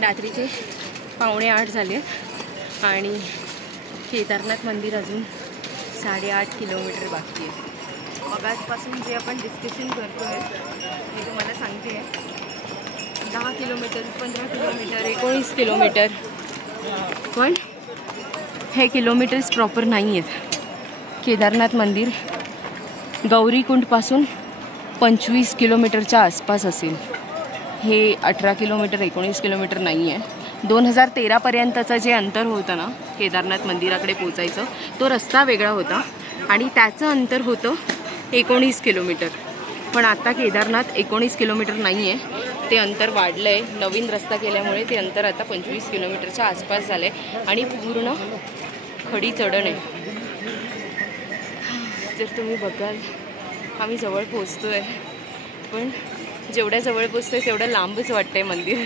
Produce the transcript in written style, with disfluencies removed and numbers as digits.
रात्रीचे 7:45 झाले आणि केदारनाथ मंदिर अजून 8.5 किलोमीटर बाकी आहे. मग आजपासून जे आपण डिस्कशन करतो आहे मी तुम्हाला सांगते 10 किलोमीटर, 15 किलोमीटर, 19 किलोमीटर, पण हे किलोमीटर्स प्रॉपर नाही आहेत. केदारनाथ मंदिर गौरीकुंडपासून 25 किलोमीटरच्या आसपास असेल. हे 18 किलोमीटर, 19 किलोमीटर नाही आहे. 2013पर्यंतचं जे अंतर होतं ना केदारनाथ मंदिराकडे पोचायचं, तो रस्ता वेगळा होता आणि त्याचं अंतर होतं 19 किलोमीटर. पण आता केदारनाथ 19 किलोमीटर नाही आहे, ते अंतर वाढलं आहे. नवीन रस्ता केल्यामुळे ते अंतर आता 25 किलोमीटरच्या आसपास झालं आहे आणि पूर्ण खडी चढण आहे. जर तुम्ही बघाल आम्ही जवळ पोचतो आहे, पण जेवढ्या जवळ पोचतो आहे तेवढं लांबच वाटतं आहे मंदिर.